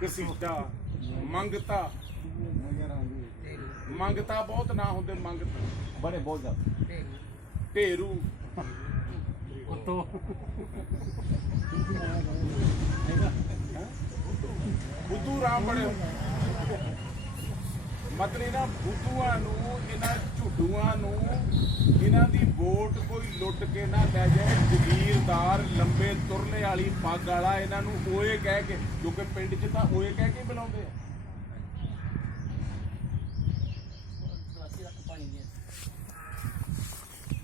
घसीटा मंगता मंगता बहुत ना होंगे मंगता बड़े बहुत ज्यादा ढेरू बुद्धू राम बड़े मतलब इन्हां बुद्धूआं नूं इन्हां झुड्डूआं नूं इन्हां दी वोट कोई लुट के ना लै जाए जगीरदार लंबे तुरले वाली पग वाला इन्हां नूं ओए कह के क्योंकि पिंड च तां ओए कह के बुलाउंदे आ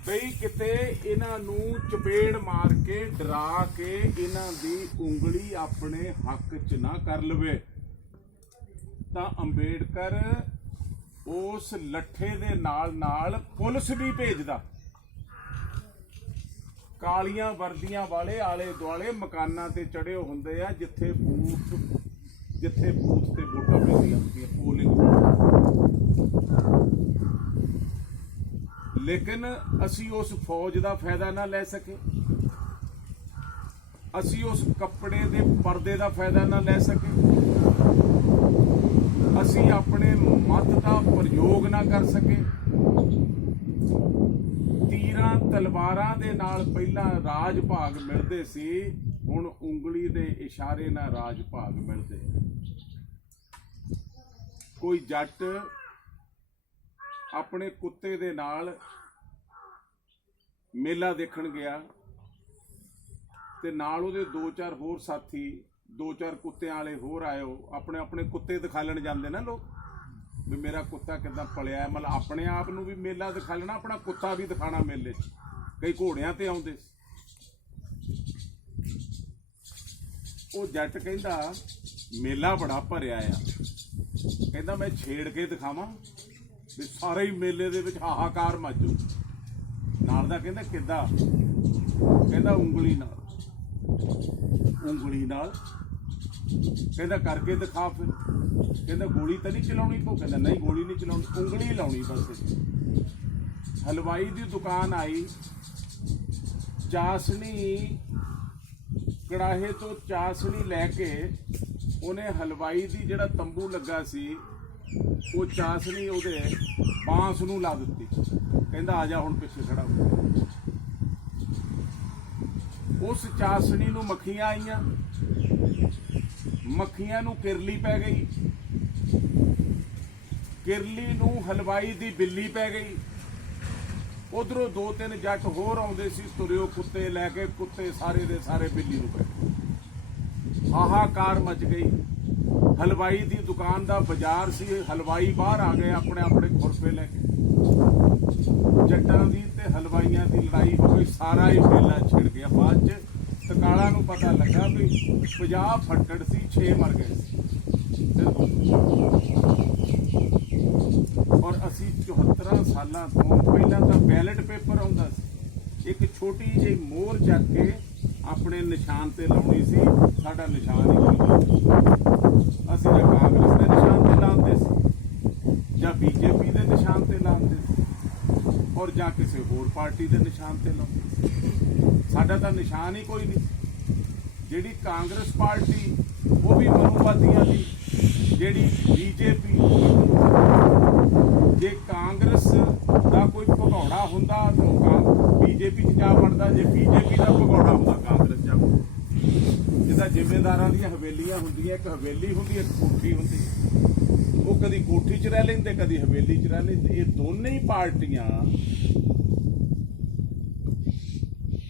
बई किते इन्हां नूं चपेड़ मार के डरा के इन्हां दी उंगली अपने हक च ना कर लवे तां अंबेडकर उस लट्ठे दे नाल पुलिस भी भेजदा कालियां वर्दियां वाले आले दुआले मकानां ते चढ़े हुंदे आ जिथे बूथ ते वोटां पैंदियां हुंदियां पोलिंग लेकिन असी उस फौज का फायदा ना लै सके असी उस कपड़े दे पर्दे का फायदा ना लै सके असी अपने मत का प्रयोग ना कर सके तीरां तलवारां दे नाल पहला राज भाग मिलते सी हुण उंगली दे इशारे नाल राज भाग मिलते कोई जट अपने कुत्ते दे नाल मेला देखण गया ते नाल उहदे दो चार होर साथी दो चार कुत्तियां वाले होर आए अपने अपने कुत्ते दिखालण जांदे ना लोग भी मेरा कुत्ता किदां पलिया मतलब अपने आप नूं भी मेला दिखा लेना अपना कुत्ता भी दिखाना मेले च कई घोड़ियां ते आउंदे वो जट कहंदा मेला बड़ा भरिया आ कहंदा मैं छेड़ के दिखावां सारे ही मेले दे विच हाहाकार मचू नाल दा कहंदा किद्दां कहंदा उंगली नाल कहंदा करके दिखा फिर कहंदा गोली तो नहीं चलाउणी पऊ कहंदा नहीं गोली नहीं चलाउणी उंगली लाउणी बस हलवाई दी दुकान आई चासनी कड़ाहे तो चासनी लैके उन्हें हलवाई दी जिहड़ा तंबू लगा सी वो चासनी उहदे बांस नूं ला दित्ती कहंदा आ जा हुण पिछे खड़ा हो उस चासनी नूं मक्खियां आईयां मक्खियां नूं किरली पै गई किरली नूं हलवाई दी बिल्ली पै गई उधरों दो तीन जट होर आउंदे सी तुरियो कुत्ते लैके कुत्ते सारे दे सारे बिल्ली नूं पै गए हाहाकार मच गई हलवाई की दुकान का बाजार सी हलवाई बाहर आ गए अपने अपने खुरपे लैके जट्टां दी ते हलवाइयां की लड़ाई हो गई सारा ही मेला छिड़ गया बाद च तकाला नूं पता लगा भी 50 फट्टड़ सी 6 मर गए और असी 74 सालां तो पहला तो बैलेट पेपर आउंदा सी एक छोटी जी मोहर चक के अपने निशान ते लाउणी सी साडा निशान ही कोई असीं ना कांग्रेस के निशान ते लाते सी जां बीजेपी के निशान ते लाते सी और जां किसी होर पार्टी के निशान ते लाते साडा तां निशान ही कोई नहीं जिहड़ी कांग्रेस पार्टी वो भी मनुवादियां दी जिहड़ी बीजेपी जे कांग्रेस का कोई भगौड़ा हुंदा तो बीजेपी च जा वड़दा जे बीजेपी का भगौड़ा हुंदा कांग्रेस जा जिदा जिम्मेदारां दी हवेलियां हुंदियां एक हवेली हुंदी एक कोठी हुंदी वो कदी कोठी च रह लैंदे कदी हवेली च रह लैंदे ये दोनों ही पार्टियां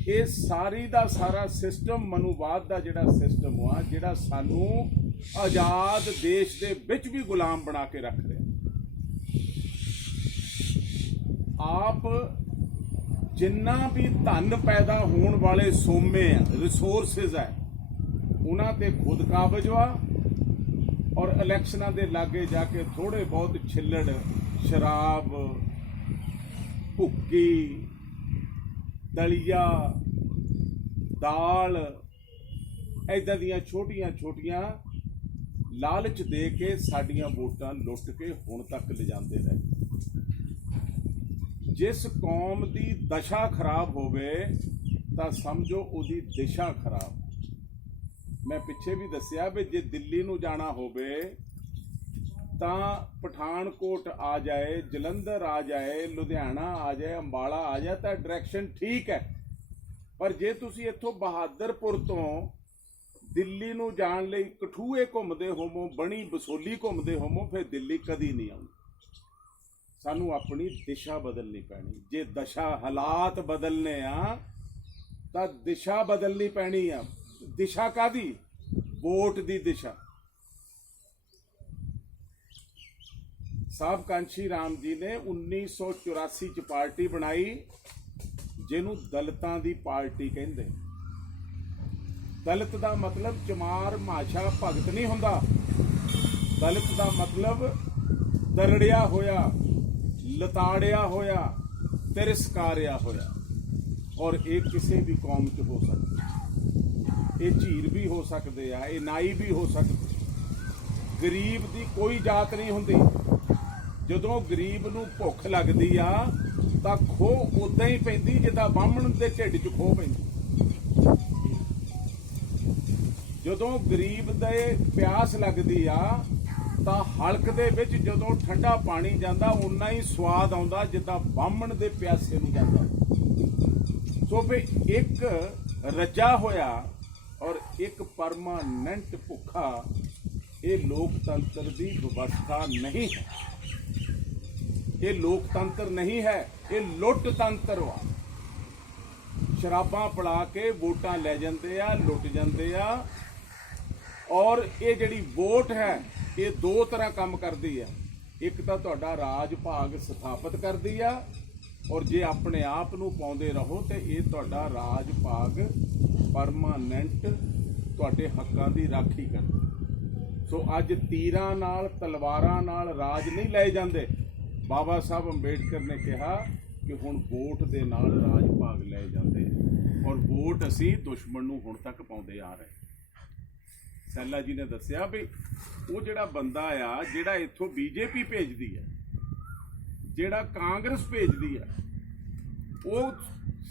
ये सारी दा सारा सिस्टम मनुवाद का जिहड़ा सिस्टम हुआ जिहड़ा सानू आजाद देश दे विच भी गुलाम बना के रख रहा आप जिन्ना भी धन पैदा होने वाले सोमे रिसोर्सिस है उन्हां ते खुद काबज वा और इलैक्शनां दे लागे जाके थोड़े बहुत छिल्लड़ शराब भुक्की दलिया दाल ऐदां दियां छोटियां छोटियां लालच दे के साडियां वोटां लुट के हुण तक ले जाते रहे जिस कौम की दशा खराब होवे तां समझो उहदी दिशा खराब मैं पिछे भी दसिया भी जे दिल्ली नूं जाना होवे तां पठानकोट आ जाए, जलंधर आ जाए, लुधियाना आ जाए, अंबाला आ जाए तां डायरैक्शन ठीक है। पर जे तुसीं इत्थों बहादरपुर तो दिल्ली नूं जाण लई कठूए घुमदे होवो, बणी बसोली घुमदे होवो, फिर दिल्ली कदी नहीं आउणी। सानू अपनी दिशा बदलनी पैनी। जे दशा हालात बदलने आ तां दिशा बदलनी पैनी आ। दिशा कादी? वोट दी दिशा। साहब कांशी राम जी ने 1984 च पार्टी बनाई जिन्हों दलितां दी पार्टी कहंदे। दलित दा मतलब चमार माशा भगत नहीं हुंदा। दलित दा मतलब दरड़िया होया, लताड़िया होया, तिरस्कारिया होया। और ये किसी भी कौम च हो सकता, ये झीर भी हो सकते हैं, ये नाई भी हो सकते। गरीब की कोई जात नहीं हुंदी। जदों गरीब नूं भुख लगदी आ तां खो उदां ही पैंदी जिद्दां बाहमण दे ढिड च खो पैंदी। जदों गरीब दे प्यास लगदी आ तां हलक दे विच जदों ठंडा पानी जांदा उन्ना ही स्वाद आउंदा जिद्दां बाहमण दे प्यासे नूं जांदा। सो फिर एक रजा होया और एक परमानेंट भुखा, ये लोकतंत्र की व्यवस्था नहीं है। ये लोकतंत्र नहीं है, ये लुटतंत्र वा। शराबां पिला के वोटां लै जांदे आ, लुट जांदे आ। और ये जिहड़ी वोट है ये दो तरह काम करदी है। एक तो तुहाडा राज भाग स्थापित करदी आ, और जे अपने आप नूं पाउंदे रहो तो ये तुहाडा राज भाग परमानेंट तुहाडे हक्कां दी राखी करदा। सो अज तीरां नाल तलवारां नाल राज नहीं लए जांदे। बाबा साहब अंबेडकर ने कहा कि हुण वोट दे नाल राज भाग लए जांदे, और वोट असीं दुश्मन नूं हुण तक पाउंदे आ रहे। सैला जी ने दस्सिया भी वो जिहड़ा बंदा आ जिहड़ा इत्थों बीजेपी भेजदी है, जिहड़ा कांग्रेस भेजदी है, वो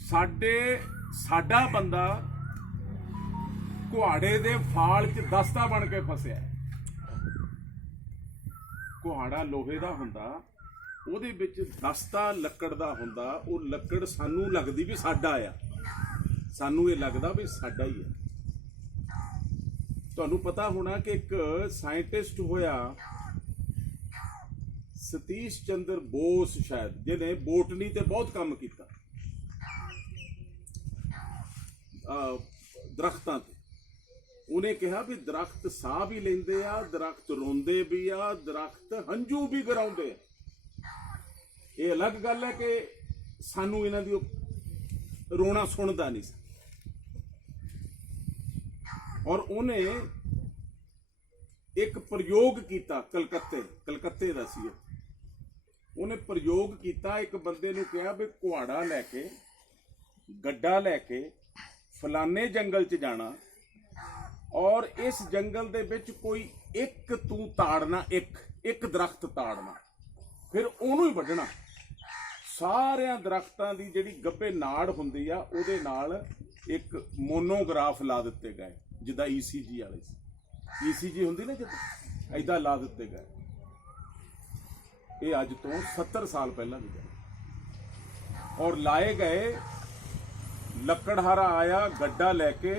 साडा बंदा कुहाड़े दे फाल च दस्ता बन के फसिया। कुहाड़ा लोहे दा हुंदा, ਉਹਦੇ ਵਿੱਚ ਦਸਤਾ ਲੱਕੜ ਦਾ ਹੁੰਦਾ। ਉਹ ਲੱਕੜ ਸਾਨੂੰ ਲੱਗਦੀ ਵੀ ਸਾਡਾ ਆ, ਸਾਨੂੰ ਇਹ ਲੱਗਦਾ ਵੀ ਸਾਡਾ ਹੀ ਹੈ। ਤੁਹਾਨੂੰ ਪਤਾ ਹੋਣਾ ਕਿ ਇੱਕ ਸਾਇੰਟਿਸਟ ਹੋਇਆ ਸਤੀਸ਼ ਚੰਦਰ ਬੋਸ, ਸ਼ਾਇਦ, ਜਿਹਨੇ ਬੋਟਨੀ ਤੇ ਬਹੁਤ ਕੰਮ ਕੀਤਾ, ਦਰਖਤਾਂ ਤੇ। ਉਹਨੇ ਕਿਹਾ ਵੀ ਦਰਖਤ ਸਾਹ ਵੀ ਲੈਂਦੇ ਆ, ਦਰਖਤ ਰੋਂਦੇ ਵੀ ਆ, ਦਰਖਤ ਹੰਝੂ ਵੀ ਗਰਾਉਂਦੇ ਆ। ਇਹ ਅਲੱਗ ਗੱਲ ਹੈ ਕਿ ਸਾਨੂੰ ਇਹਨਾਂ ਦੀ ਰੋਣਾ ਸੁਣਦਾ ਨਹੀਂ ਸੀ। ਔਰ ਉਹਨੇ ਇੱਕ ਪ੍ਰਯੋਗ ਕੀਤਾ ਕਲਕੱਤੇ ਦਾ ਸੀ। ਉਹਨੇ ਪ੍ਰਯੋਗ ਕੀਤਾ, ਇੱਕ ਬੰਦੇ ਨੂੰ ਕਿਹਾ ਵੀ ਕੁਹਾੜਾ ਲੈ ਕੇ, ਗੱਡਾ ਲੈ ਕੇ ਫਲਾਣੇ ਜੰਗਲ 'ਚ ਜਾਣਾ, ਔਰ ਇਸ ਜੰਗਲ ਦੇ ਵਿੱਚ ਕੋਈ ਇੱਕ ਤੂੰ ਤਾੜਨਾ, ਇੱਕ ਦਰਖਤ ਤਾੜਨਾ, ਫਿਰ ਉਹਨੂੰ ਹੀ ਵੱਢਣਾ। ਸਾਰਿਆਂ ਦਰਖਤਾਂ ਦੀ ਜਿਹੜੀ ਗੱਭੇ ਨਾੜ ਹੁੰਦੀ ਆ ਉਹਦੇ ਨਾਲ ਇੱਕ ਮੋਨੋਗ੍ਰਾਫ ਲਾ ਦਿੱਤੇ ਗਏ, ਜਿੱਦਾਂ ECG ਵਾਲੇ ਸੀ। ECG ਹੁੰਦੀ ਨਾ ਜਿੱਦਾਂ, ਏਦਾਂ ਲਾ ਦਿੱਤੇ ਗਏ। ਇਹ ਅੱਜ ਤੋਂ 70 ਸਾਲ ਪਹਿਲਾਂ ਦੀ ਗੱਲ। ਔਰ ਲਾਏ ਗਏ, ਲੱਕੜਹਾਰਾ ਆਇਆ ਗੱਡਾ ਲੈ ਕੇ,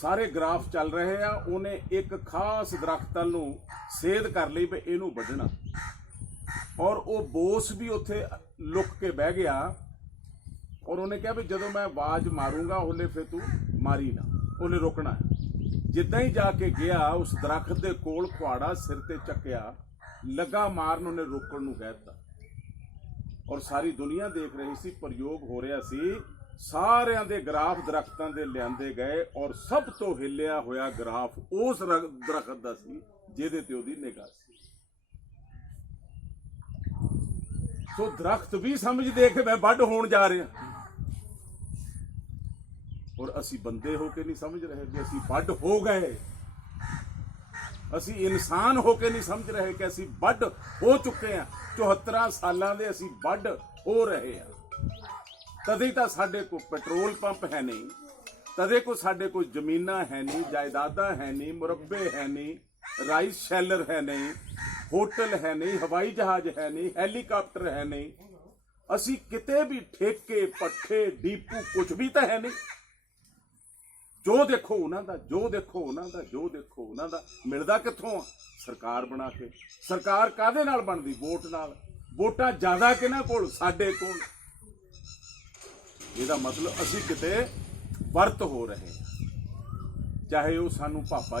ਸਾਰੇ ਗ੍ਰਾਫ ਚੱਲ ਰਹੇ ਆ। ਉਹਨੇ ਇੱਕ ਖਾਸ ਦਰਖਤ ਨੂੰ ਸੇਧ ਕਰ ਲਈ ਵੀ ਇਹਨੂੰ ਵੱਢਣਾ। ਔਰ ਉਹ ਬੋਸ ਵੀ ਉੱਥੇ ਲੁਕ ਕੇ ਬਹਿ ਗਿਆ। ਔਰ ਉਹਨੇ ਕਿਹਾ ਵੀ ਜਦੋਂ ਮੈਂ ਆਵਾਜ਼ ਮਾਰੂੰਗਾ ਉਹਨੇ ਫਿਰ ਤੂੰ ਮਾਰੀ ਨਾ, ਉਹਨੇ ਰੁਕਣਾ। ਜਿੱਦਾਂ ਹੀ ਜਾ ਕੇ ਗਿਆ ਉਸ ਦਰਖਤ ਦੇ ਕੋਲ, ਕੁਹਾੜਾ ਸਿਰ ਤੇ ਚੱਕਿਆ, ਲੱਗਾ ਮਾਰਨ, ਉਹਨੇ ਰੋਕਣ ਨੂੰ ਕਹਿ ਦਿੱਤਾ। ਔਰ ਸਾਰੀ ਦੁਨੀਆ ਦੇਖ ਰਹੀ ਸੀ, ਪ੍ਰਯੋਗ ਹੋ ਰਿਹਾ ਸੀ। ਸਾਰਿਆਂ ਦੇ ਗ੍ਰਾਫ ਦਰਖਤਾਂ ਦੇ ਲਿਆਂਦੇ ਗਏ, ਔਰ ਸਭ ਤੋਂ ਹਿੱਲਿਆ ਹੋਇਆ ਗ੍ਰਾਫ ਉਸ ਦਰਖਤ ਦਾ ਸੀ ਜਿਹਦੇ ਤੇ ਉਹਦੀ ਨਿਗਾਹ ਸੀ। ਸੋ ਦਰਖਤ ਵੀ ਸਮਝਦੇ ਕਿ ਮੈਂ ਵੱਢ ਹੋਣ ਜਾ ਰਿਹਾ, ਔਰ ਅਸੀਂ ਬੰਦੇ ਹੋ ਕੇ ਨਹੀਂ ਸਮਝ ਰਹੇ ਕਿ ਅਸੀਂ ਵੱਢ ਹੋ ਗਏ। ਅਸੀਂ ਇਨਸਾਨ ਹੋ ਕੇ ਨਹੀਂ ਸਮਝ ਰਹੇ ਕਿ ਅਸੀਂ ਵੱਢ ਹੋ ਚੁੱਕੇ ਹਾਂ। 74 ਸਾਲਾਂ ਦੇ ਅਸੀਂ ਵੱਢ ਹੋ ਰਹੇ ਹਾਂ। ਤਦੇ ਤਾਂ ਸਾਡੇ ਕੋਲ ਪੈਟਰੋਲ ਪੰਪ ਹੈ ਨਹੀਂ, ਕਦੇ ਕੋ ਸਾਡੇ ਕੋਲ ਜ਼ਮੀਨਾਂ ਹੈ ਨਹੀਂ, ਜਾਇਦਾਦਾਂ ਹੈ ਨਹੀਂ, ਮੁਰੱਬੇ ਹੈ ਨਹੀਂ, ਰਾਈਸ ਸ਼ੈਲਰ ਹੈ ਨਹੀਂ, ਹੋਟਲ ਹੈ ਨਹੀਂ, ਹਵਾਈ ਜਹਾਜ਼ ਹੈ ਨਹੀਂ, ਹੈਲੀਕਾਪਟਰ ਹੈ ਨਹੀਂ, ਅਸੀਂ ਕਿਤੇ ਵੀ ਠੇਕੇ ਪੱਠੇ ਡੀਪੂ ਕੁਝ ਵੀ ਤਾਂ ਹੈ ਨਹੀਂ। ਜੋ ਦੇਖੋ ਉਹਨਾਂ ਦਾ, ਜੋ ਦੇਖੋ ਉਹਨਾਂ ਦਾ, ਜੋ ਦੇਖੋ ਉਹਨਾਂ ਦਾ। ਮਿਲਦਾ ਕਿੱਥੋਂ ਆ? ਸਰਕਾਰ ਬਣਾ ਕੇ। ਸਰਕਾਰ ਕਾਹਦੇ ਨਾਲ ਬਣਦੀ? ਵੋਟ ਨਾਲ। ਵੋਟਾਂ ਜ਼ਿਆਦਾ ਕਿਹਨਾਂ ਕੋਲ? ਸਾਡੇ ਕੋਲ। ਇਹਦਾ ਮਤਲਬ ਅਸੀਂ ਕਿਤੇ ਵਰਤ ਹੋ ਰਹੇ ਹਾਂ, ਚਾਹੇ ਉਹ ਸਾਨੂੰ ਪਾਪਾ ਜੀ